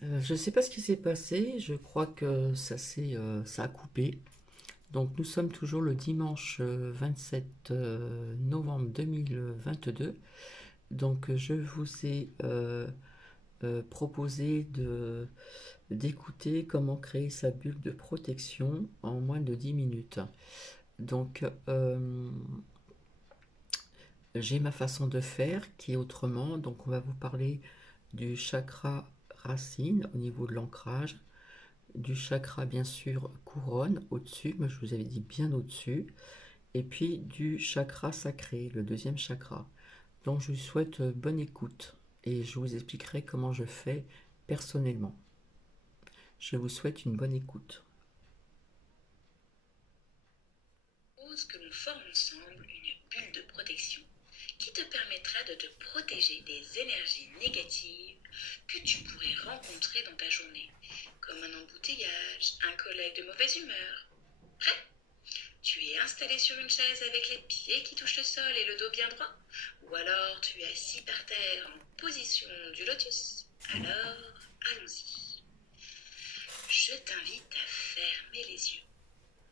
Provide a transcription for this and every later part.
Je ne sais pas ce qui s'est passé, je crois que ça a coupé. Donc nous sommes toujours le dimanche 27 novembre 2022. Donc je vous ai proposé d'écouter comment créer sa bulle de protection en moins de 10 minutes. Donc j'ai ma façon de faire qui est autrement. Donc on va vous parler du chakra racine au niveau de l'ancrage, du chakra bien sûr couronne au-dessus, moi je vous avais dit bien au-dessus, et puis du chakra sacré, le deuxième chakra. Donc je vous souhaite bonne écoute et je vous expliquerai comment je fais personnellement. Je vous souhaite une bonne écoute. Propose que l'on forme ensemble une bulle de protection qui te permettra de te protéger des énergies négatives que tu pourrais rencontrer dans ta journée, comme un embouteillage, un collègue de mauvaise humeur. Prêt? Tu es installé sur une chaise avec les pieds qui touchent le sol et le dos bien droit? Ou alors tu es assis par terre en position du lotus? Alors, allons-y. Je t'invite à fermer les yeux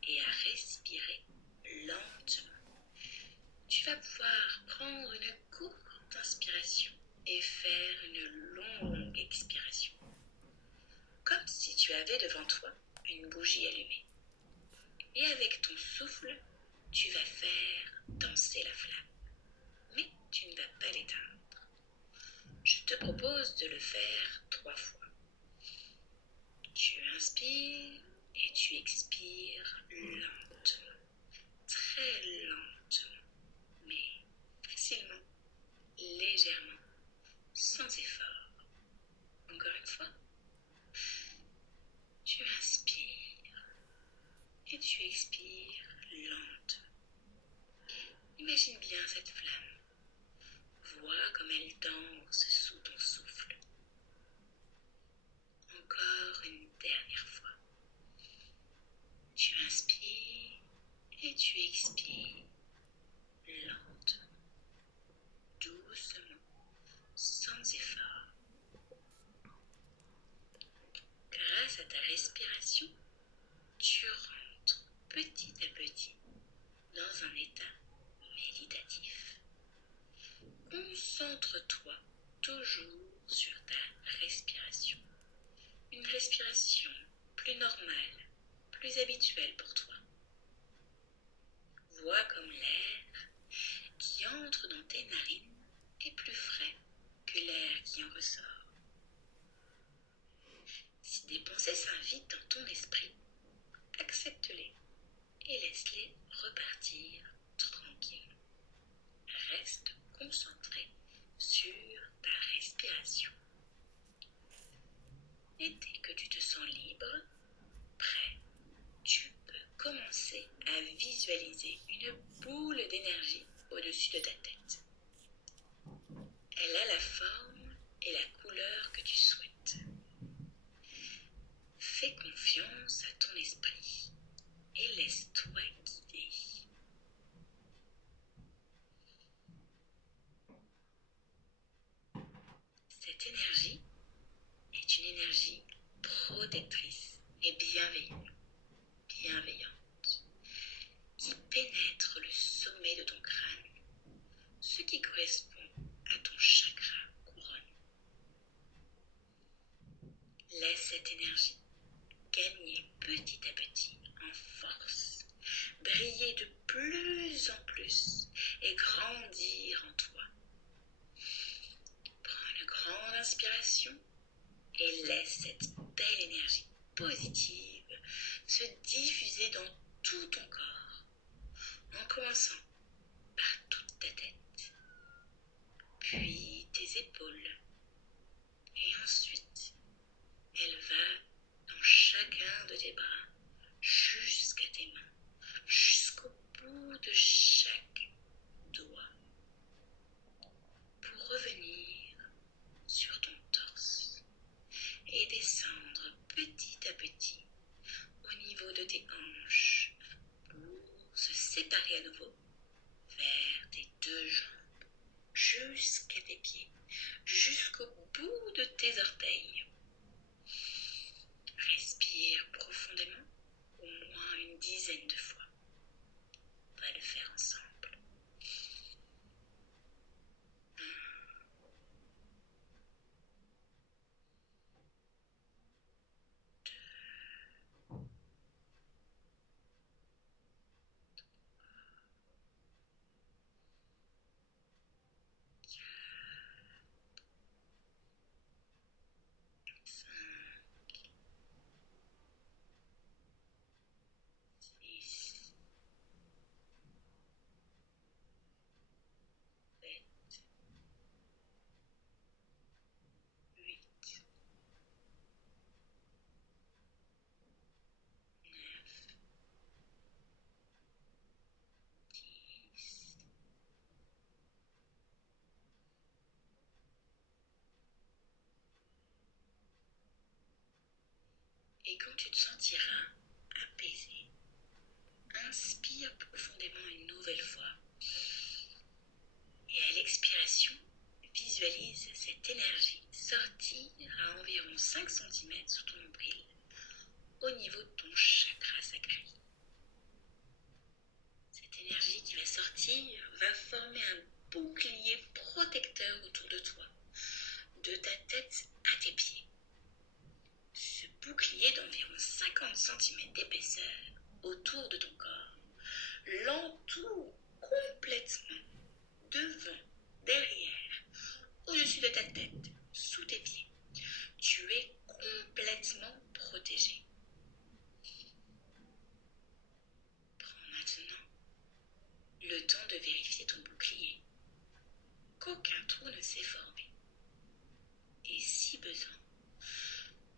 et à respirer lentement. Tu vas pouvoir prendre une courte inspiration et faire une longue expiration, comme si tu avais devant toi une bougie allumée. Et avec ton souffle, tu vas faire danser la flamme, mais tu ne vas pas l'éteindre. Je te propose de le faire 3 fois. Tu inspires et tu expires lentement, très lentement, mais facilement, légèrement, sans effort. Encore une fois, tu inspires et tu expires lentement. Imagine bien cette flamme. Vois comme elle danse sous ton souffle. Encore une dernière fois. Tu inspires et tu expires lentement, doucement, sans effort. Grâce à ta respiration, tu rentres petit à petit dans un état méditatif. Concentre-toi toujours sur ta respiration. Une respiration plus normale, plus habituelle pour toi. Vois comme l'air qui entre dans tes narines est plus frais que l'air qui en ressort. Si des pensées s'invitent dans ton esprit, accepte-les et laisse-les repartir tranquillement. Reste concentré sur ta respiration. Et dès que tu te sens libre, prêt, tu peux commencer à visualiser une boule d'énergie au-dessus de ta tête. Elle a la forme et la couleur que tu souhaites. Fais confiance à ton esprit et laisse-toi guider. Cette énergie est une énergie protectrice et bienveillante, qui pénètre le sommet de ton crâne, ce qui correspond à ton chakra couronne. Laisse cette énergie gagner petit à petit en force, briller de plus en plus et grandir en toi. Prends une grande inspiration et laisse cette belle énergie positive se diffuser dans tout ton corps, en commençant par toute ta tête, puis tes épaules, et ensuite elle va dans chacun de tes bras, jusqu'à tes mains, jusqu'au bout de chaque doigt, pour revenir sur ton torse et descendre petit à petit au niveau de tes hanches pour se séparer à nouveau vers tes deux jambes, jusqu'à tes pieds, jusqu'au bout de tes orteils. Et quand tu te sentiras apaisé, inspire profondément une nouvelle fois. Et à l'expiration, visualise cette énergie sortir à environ 5 cm sous ton nombril, au niveau de ton chakra sacré. Cette énergie qui va sortir va former un bouclier protecteur autour de toi, de ta tête à tes pieds. Ce bouclier d'environ 50 cm d'épaisseur autour de ton corps l'entoure complètement, devant, derrière, au-dessus de ta tête, sous tes pieds. Tu es complètement protégé. Prends maintenant le temps de vérifier ton bouclier, qu'aucun trou ne s'est formé. Et si besoin,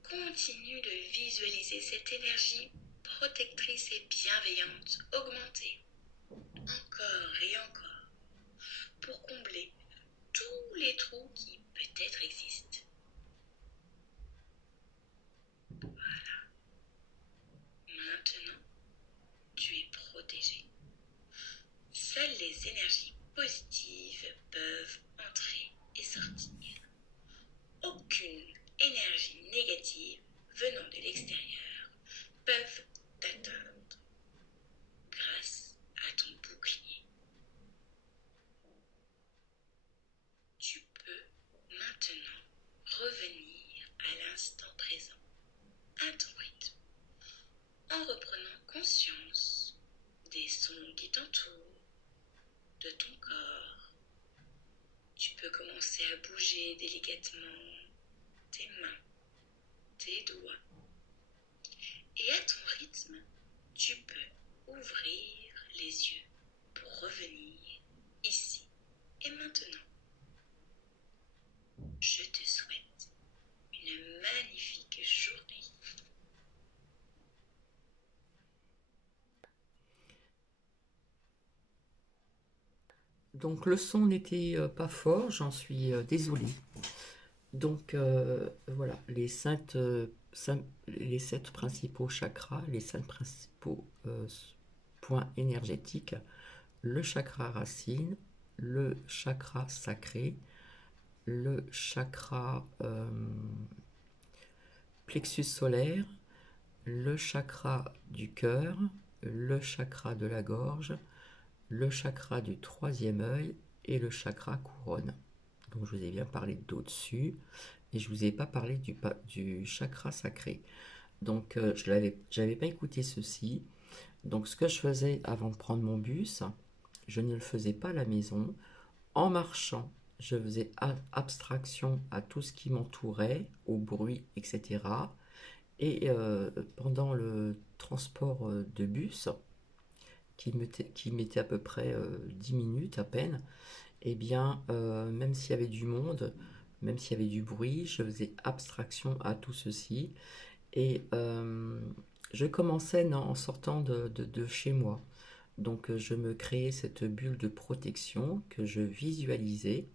continue de visualiser cette énergie protectrice et bienveillante augmenter encore et encore pour combler tous les trous qui peut-être existent. Voilà. Maintenant, tu es protégé. Seules les énergies positives peuvent entrer et sortir. Aucune énergie négative venant de l'extérieur peuvent t'atteindre grâce à ton bouclier. Tu peux maintenant revenir à l'instant présent, à ton rythme, en reprenant conscience des sons qui t'entourent, de ton corps. Tu peux commencer à bouger délicatement tes mains, tes doigts. Et à ton rythme, tu peux ouvrir les yeux pour revenir ici et maintenant. Je te souhaite une magnifique journée. Donc le son n'était pas fort, j'en suis désolée. Donc voilà, les 7 principaux chakras, les 5 principaux points énergétiques, le chakra racine, le chakra sacré, le chakra plexus solaire, le chakra du cœur, le chakra de la gorge, le chakra du troisième œil et le chakra couronne. Donc je vous ai bien parlé d'au-dessus et je vous ai pas parlé du chakra sacré. Donc j'avais pas écouté ceci. Donc ce que je faisais avant de prendre mon bus, je ne le faisais pas à la maison. En marchant, je faisais abstraction à tout ce qui m'entourait, au bruit, etc. Et pendant le transport de bus, qui mettait à peu près 10 minutes à peine, eh bien, même s'il y avait du monde, même s'il y avait du bruit, je faisais abstraction à tout ceci. Et je commençais en sortant de chez moi. Donc je me créais cette bulle de protection que je visualisais,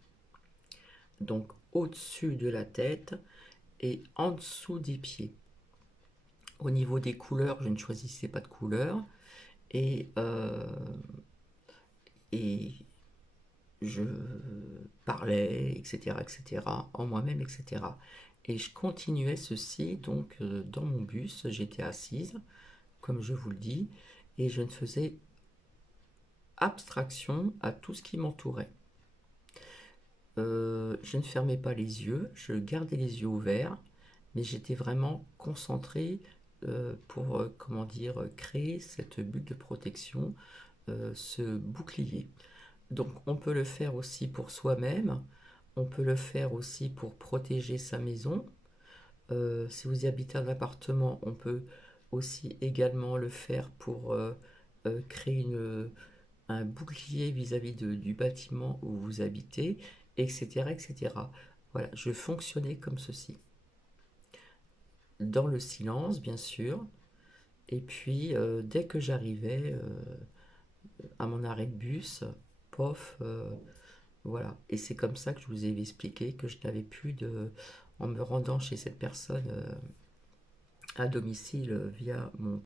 donc au-dessus de la tête et en dessous des pieds. Au niveau des couleurs, je ne choisissais pas de couleur et, et je parlais, etc., etc., en moi-même, etc. Et je continuais ceci, donc dans mon bus, j'étais assise, comme je vous le dis, et je ne faisais abstraction à tout ce qui m'entourait. Je ne fermais pas les yeux, je gardais les yeux ouverts, mais j'étais vraiment concentré pour, comment dire, créer cette bulle de protection, ce bouclier. Donc on peut le faire aussi pour soi-même, on peut le faire aussi pour protéger sa maison. Si vous y habitez un appartement, on peut aussi également le faire pour créer un bouclier vis-à-vis du bâtiment où vous habitez, etc., etc. Voilà, je fonctionnais comme ceci. Dans le silence, bien sûr. Et puis, dès que j'arrivais à mon arrêt de bus, pof, voilà. Et c'est comme ça que je vous ai expliqué que je n'avais plus de... En me rendant chez cette personne à domicile via mon